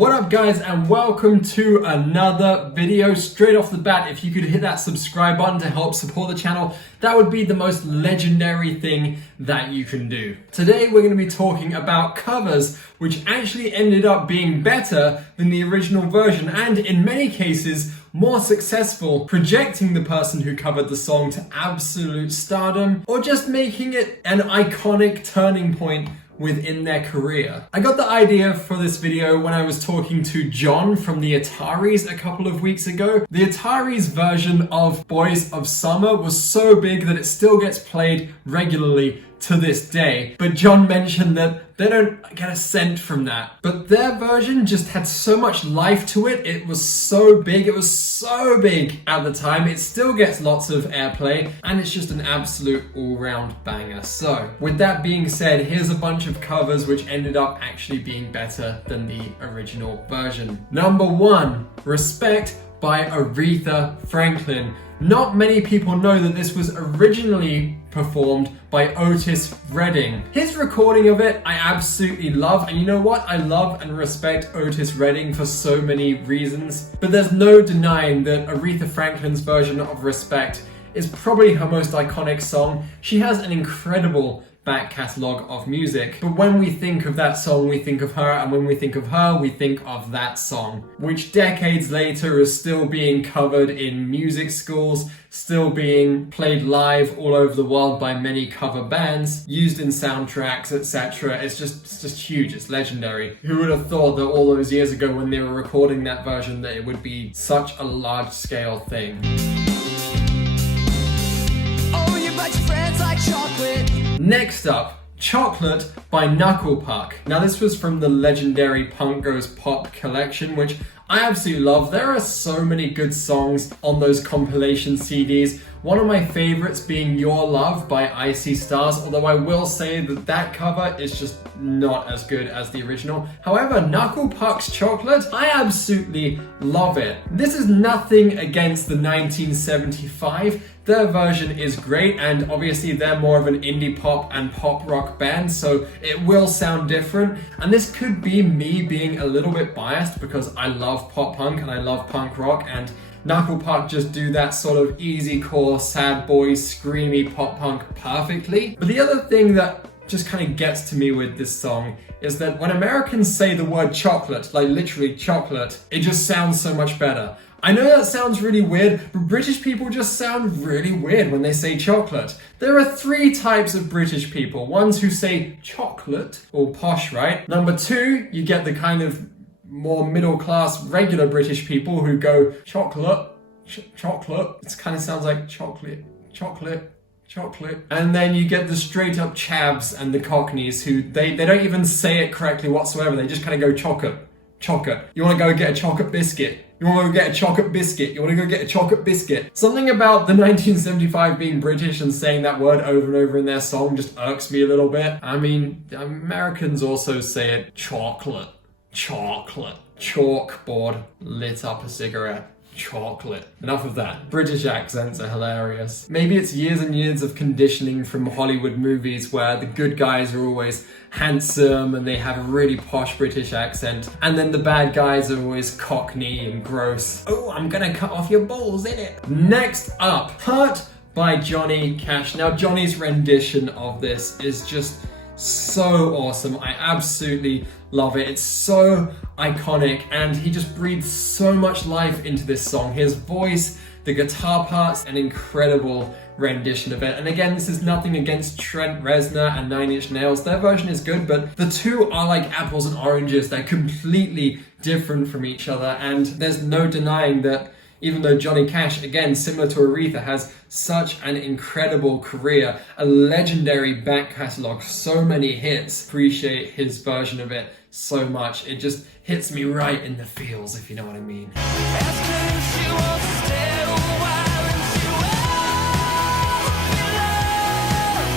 What up guys, and welcome to another video. Straight off the bat, if you could hit that subscribe button to help support the channel, that would be the most legendary thing that you can do. Today we're going to be talking about covers which actually ended up being better than the original version, and in many cases more successful, projecting the person who covered the song to absolute stardom, or just making it an iconic turning point within their career. I got the idea for this video when I was talking to John from the Ataris a couple of weeks ago. The Ataris version of Boys of Summer was so big that it still gets played regularly to this day. But John mentioned that they don't get a cent from that. But their version just had so much life to it. It was so big. It was so big at the time. It still gets lots of airplay, and it's just an absolute all-round banger. So with that being said, here's a bunch of covers which ended up actually being better than the original version. Number 1, Respect by Aretha Franklin. Not many people know that this was originally performed by Otis Redding. His recording of it I absolutely love, and you know what? I love and respect Otis Redding for so many reasons, but there's no denying that Aretha Franklin's version of Respect is probably her most iconic song. She has an incredible back catalogue of music, but when we think of that song, we think of her, and when we think of her, we think of that song, which decades later is still being covered in music schools, still being played live all over the world by many cover bands, used in soundtracks, etc. It's just huge. It's legendary. Who would have thought that all those years ago when they were recording that version that it would be such a large-scale thing? Oh, you bet your friends like chocolate. Next up, Chocolate by Knuckle Puck. Now this was from the legendary Punk Goes Pop collection, which I absolutely love. There are so many good songs on those compilation CDs. One of my favorites being Your Love by Icy Stars, although I will say that that cover is just not as good as the original. However, Knuckle Puck's Chocolate, I absolutely love it. This is nothing against the 1975. Their version is great, and obviously they're more of an indie pop and pop rock band, so it will sound different. And this could be me being a little bit biased because I love pop punk and I love punk rock, and Knuckle Puck just do that sort of easy core, sad boy, screamy pop punk perfectly. But the other thing that just kind of gets to me with this song is that when Americans say the word chocolate, like literally chocolate, it just sounds so much better. I know that sounds really weird, but British people just sound really weird when they say chocolate. There are 3 types of British people. Ones who say chocolate, or posh, right? Number 2, you get the kind of more middle-class, regular British people who go chocolate, chocolate. It kind of sounds like chocolate, chocolate, chocolate. And then you get the straight-up chavs and the cockneys who, they don't even say it correctly whatsoever. They just kind of go chocolate, chocolate. You want to go get a chocolate biscuit? You want to go get a chocolate biscuit? You want to go get a chocolate biscuit? Something about the 1975 being British and saying that word over and over in their song just irks me a little bit. I mean, Americans also say it chocolate, chocolate, chalkboard, lit up a cigarette. Chocolate. Enough of that. British accents are hilarious. Maybe it's years and years of conditioning from Hollywood movies where the good guys are always handsome and they have a really posh British accent, and then the bad guys are always cockney and gross. Oh, I'm gonna cut off your balls, innit? Next up, Hurt by Johnny Cash. Now Johnny's rendition of this is just so awesome. I absolutely love it. It's so iconic, and he just breathes so much life into this song. His voice, the guitar parts, an incredible rendition of it. And again, this is nothing against Trent Reznor and Nine Inch Nails. Their version is good, but the two are like apples and oranges. They're completely different from each other, and there's no denying that even though Johnny Cash, again, similar to Aretha, has such an incredible career, a legendary back catalogue, so many hits, appreciate his version of it so much. It just hits me right in the feels, if you know what I mean.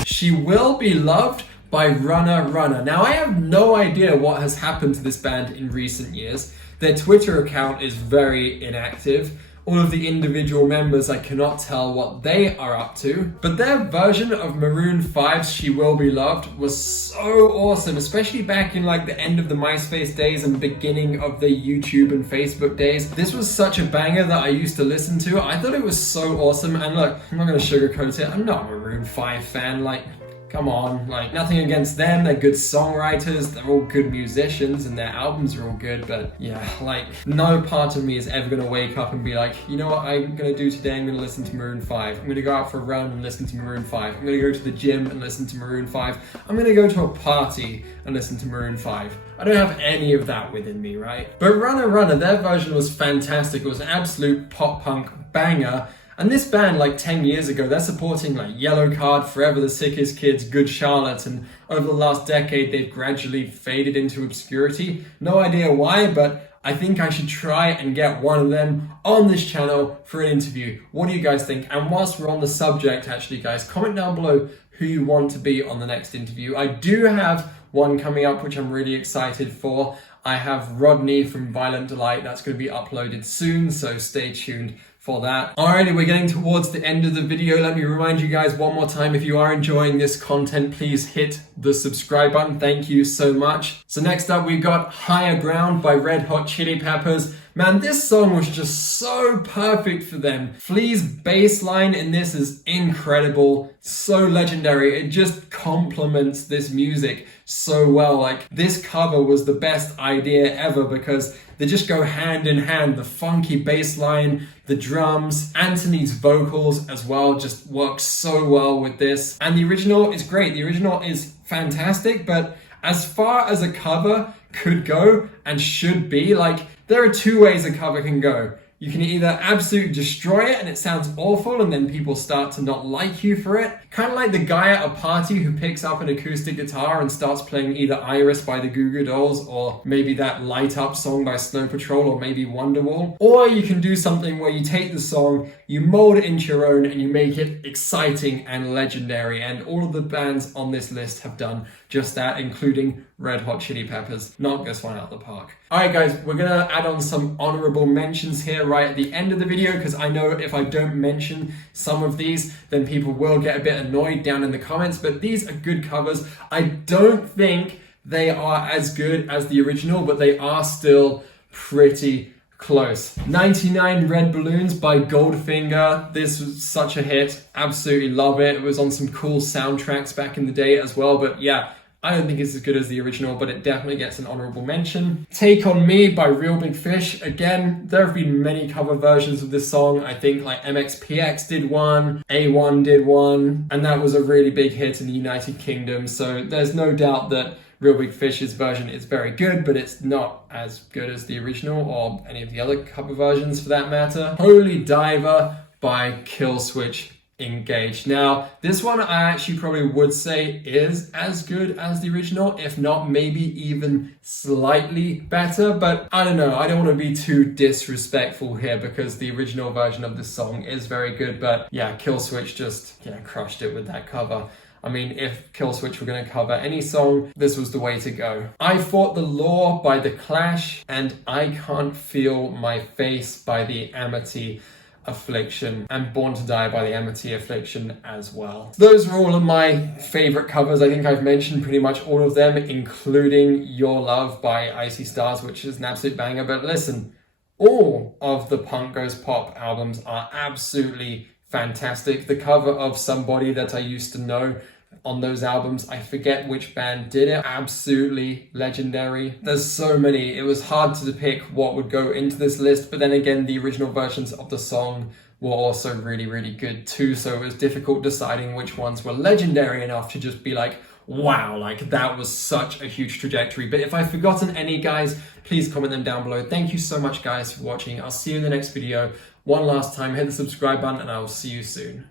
She Will Be Loved by Runner Runner. Now, I have no idea what has happened to this band in recent years. Their Twitter account is very inactive. all of the individual members, I cannot tell what they are up to. But their version of Maroon 5's She Will Be Loved was so awesome, especially back in like the end of the MySpace days and beginning of the YouTube and Facebook days. This was such a banger that I used to listen to. I thought it was so awesome. And look, I'm not gonna sugarcoat it. I'm not a Maroon 5 fan. Like, come on, like, nothing against them, they're good songwriters, they're all good musicians, and their albums are all good, but yeah, like, no part of me is ever gonna wake up and be like, you know what I'm gonna do today? I'm gonna listen to Maroon 5. I'm gonna go out for a run and listen to Maroon 5. I'm gonna go to the gym and listen to Maroon 5. I'm gonna go to a party and listen to Maroon 5. I don't have any of that within me, right? But Runner Runner, their version was fantastic. It was an absolute pop punk banger. And this band, like 10 years ago, they're supporting like Yellow Card, Forever the Sickest Kids, Good Charlotte, and over the last decade, they've gradually faded into obscurity. No idea why, but I think I should try and get one of them on this channel for an interview. What do you guys think? And whilst we're on the subject, actually, guys, comment down below who you want to be on the next interview. I do have one coming up, which I'm really excited for. I have Rodney from Violent Delight. That's going to be uploaded soon, so stay tuned for that. Alrighty, we're getting towards the end of the video. Let me remind you guys one more time, if you are enjoying this content, please hit the subscribe button. Thank you so much. So next up, we got Higher Ground by Red Hot Chili Peppers. Man, this song was just so perfect for them. Flea's bass line in this is incredible, so legendary. It just complements this music so well. Like, this cover was the best idea ever because they just go hand in hand. The funky bass line, the drums, Anthony's vocals as well just work so well with this. And the original is great. The original is fantastic, but as far as a cover could go and should be, like, there are two ways a cover can go. You can either absolutely destroy it and it sounds awful and then people start to not like you for it. Kind of like the guy at a party who picks up an acoustic guitar and starts playing either Iris by the Goo Goo Dolls or maybe that Light Up song by Snow Patrol or maybe Wonderwall. Or you can do something where you take the song, you mold it into your own and you make it exciting and legendary. And all of the bands on this list have done just that, including Red Hot Chili Peppers. Knock this one out of the park. Alright guys, we're gonna add on some honorable mentions here right at the end of the video because I know if I don't mention some of these, then people will get a bit annoyed down in the comments, but these are good covers. I don't think they are as good as the original, but they are still pretty close. 99 Red Balloons by Goldfinger. This was such a hit. Absolutely love it. It was on some cool soundtracks back in the day as well, but yeah, I don't think it's as good as the original, but it definitely gets an honorable mention. Take On Me by Real Big Fish. Again, there have been many cover versions of this song. I think like MXPX did one, A1 did one, and that was a really big hit in the United Kingdom. So there's no doubt that Real Big Fish's version is very good, but it's not as good as the original or any of the other cover versions for that matter. Holy Diver by Killswitch Engaged. Now, this one I actually probably would say is as good as the original, if not maybe even slightly better, but I don't know. I don't want to be too disrespectful here because the original version of the song is very good, but yeah, Killswitch just crushed it with that cover. I mean, if Killswitch were going to cover any song, this was the way to go. I Fought the Law by The Clash and I Can't Feel My Face by the Amity Affliction, and Born to Die by the Amity Affliction as well. Those are all of my favorite covers. I think I've mentioned pretty much all of them, including Your Love by Icy Stars, which is an absolute banger. But listen, all of the Punk Goes Pop albums are absolutely fantastic. The cover of Somebody That I Used to Know on those albums, I forget which band did it, absolutely legendary. There's so many. It was hard to pick what would go into this list, but then again, the original versions of the song were also really, really good too, so it was difficult deciding which ones were legendary enough to just be like, wow, like that was such a huge trajectory. But if I've forgotten any, guys, please comment them down below. Thank you so much, guys, for watching. I'll see you in the next video. One last time, hit the subscribe button and I will see you soon.